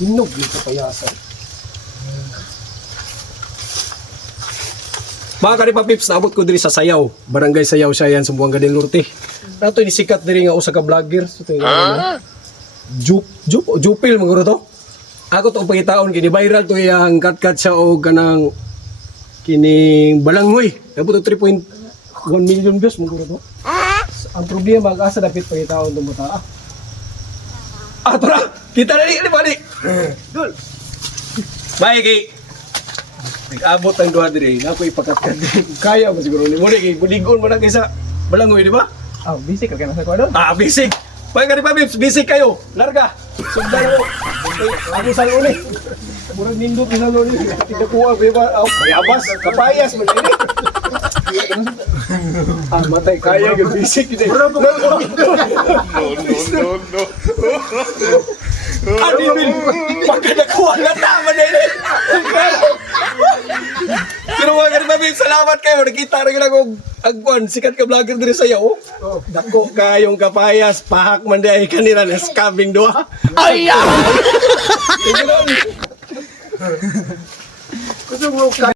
Hinog yung kapayasan. Mga kanipa pips, naabot ko diri sa Sayaw. Barangay Sayaw siya yan, Sumbuanga del Norte. Nato ni sikat diri nga usa ka vlogger. So, Jupil maguro to. Ako to pangitaon kini viral to yang kat siya o kanang kining balangoy. Naabot to 3.1 million views maguro to. Ang problema mag-asa dapat pangitaon to mo ta. Tara, kita na ni balik. Dul. Bye kay nag-abot ang duha diri, nga ko ipakatkat diri. Kaya mo siguro ni mo kay buligon mo na kaysa balangoy, di ba? Basic ka na sa kuadon. Basic. Pag ka pa Bips, basic kayo. Larga. Sugdan mo. Ako sa luni. Murag nindot sa luni. Tinakuha ko ba? Mayabas, kapayas mo dili. Matay kaya yung basic din. No. Bil, pagkanakuha na tama na yun. Pero mga ganun mabib, salamat kayo. Nakita rin ako agwan, sikat ka vlogger din sa'yo. Dako kayong kapayas, pahak man di ay kanila na scabbing doha. Ay! Gusto mo